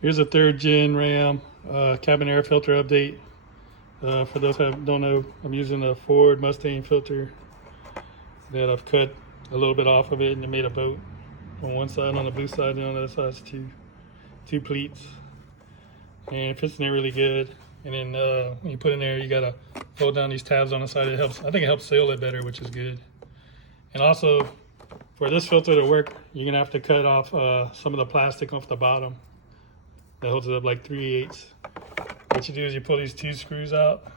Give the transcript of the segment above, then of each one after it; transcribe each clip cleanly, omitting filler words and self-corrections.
Here's a 3rd gen Ram cabin air filter update. For those who don't know, I'm using a Ford Mustang filter that I've cut a little bit off of it and it made a boat on one side, on the blue side, and on the other side is two pleats. And it fits in there really good. And then when you put it in there, you gotta hold down these tabs on the side. It helps. I think it helps seal it better, which is good. And also, for this filter to work, you're gonna have to cut off some of the plastic off the bottom that holds it up like 3/8. What you do is you pull these 2 screws out,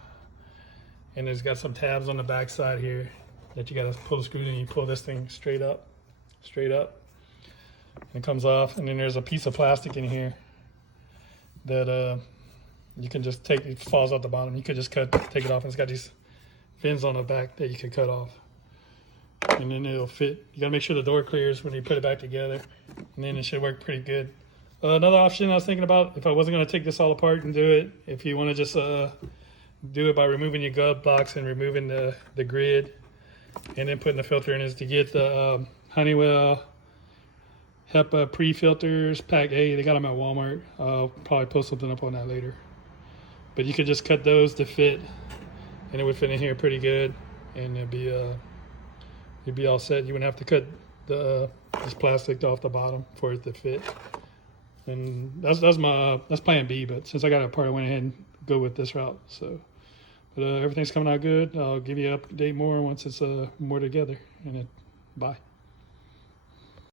and there's got some tabs on the back side here that you gotta pull the screws in. You pull this thing straight up, and it comes off. And then there's a piece of plastic in here that you can just take. It falls out the bottom. You could just take it off, and it's got these fins on the back that you can cut off, and then it'll fit. You gotta make sure the door clears when you put it back together, and then it should work pretty good. Another option I was thinking about, if I wasn't going to take this all apart and do it, if you want to just do it by removing your glove box and removing the grid and then putting the filter in, is to get the Honeywell HEPA pre-filters pack A. They got them at Walmart. I'll probably post something up on that later. But you could just cut those to fit, and it would fit in here pretty good, and it'd be all set. You wouldn't have to cut this plastic off the bottom for it to fit. And that's plan B, but since I got it apart, I went ahead and go with this route. So, but everything's coming out good. I'll give you an update more once it's more together. And bye.